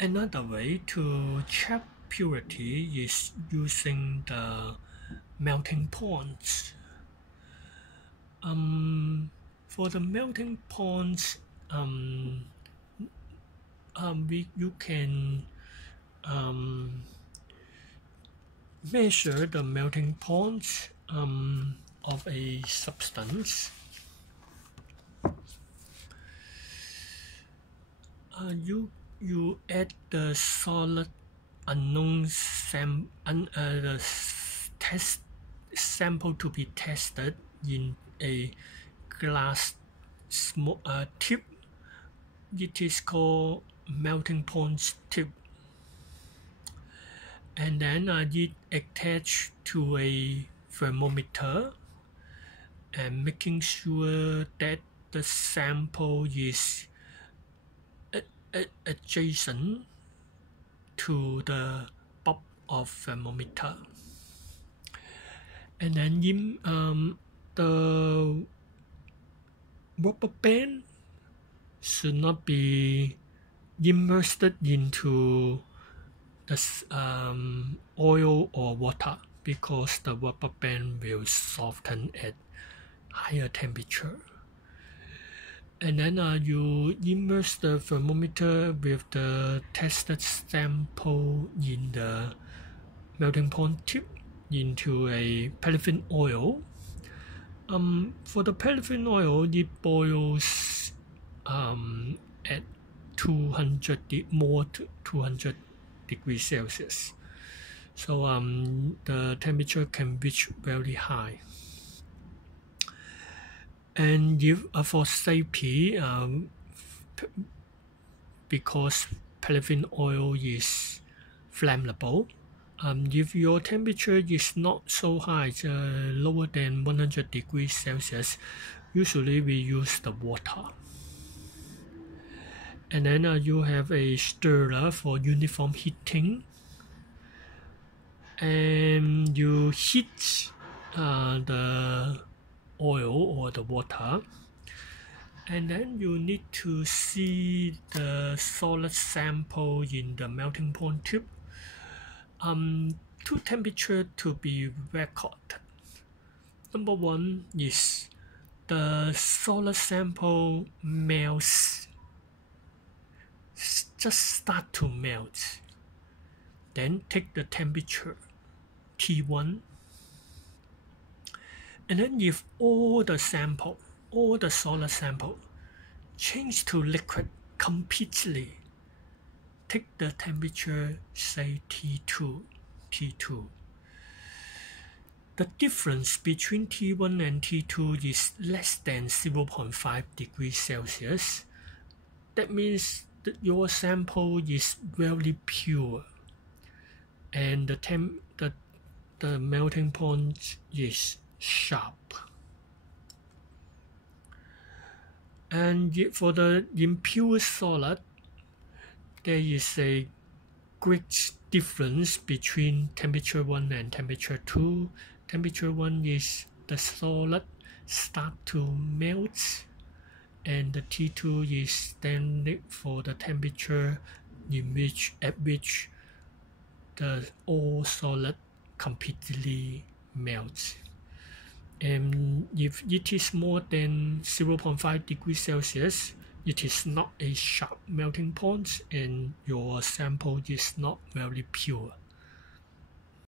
Another way to check purity is using the melting points. For the melting points, you can measure the melting points of a substance. You add the solid unknown test sample to be tested in a glass tube. It is called melting point tube, and then it attached to a thermometer, and making sure that the sample is adjacent to the bulb of thermometer. And then the rubber band should not be immersed into the oil or water, because the rubber band will soften at higher temperature. And then you immerse the thermometer with the tested sample in the melting point tube into a paraffin oil. For the paraffin oil, it boils at 200 degrees Celsius. So the temperature can reach very high. And if for safety, because paraffin oil is flammable, if your temperature is not so high, lower than 100 degrees Celsius, usually we use the water. And then you have a stirrer for uniform heating, and you heat the oil or the water, and then you need to see the solid sample in the melting point tube. Two temperatures to be recorded. Number one is the solid sample melts, just start to melt. Then take the temperature T1. And then if all the solid sample change to liquid completely, take the temperature, say T2. The difference between T1 and T2 is less than 0.5 degrees Celsius. That means that your sample is very pure, and the melting point is sharp. And for the impure solid, there is a great difference between temperature 1 and temperature 2. Temperature 1 is the solid start to melt, and the T2 is standing for the temperature at which the all solid completely melts. And if it is more than 0.5 degrees Celsius, it is not a sharp melting point, and your sample is not very pure.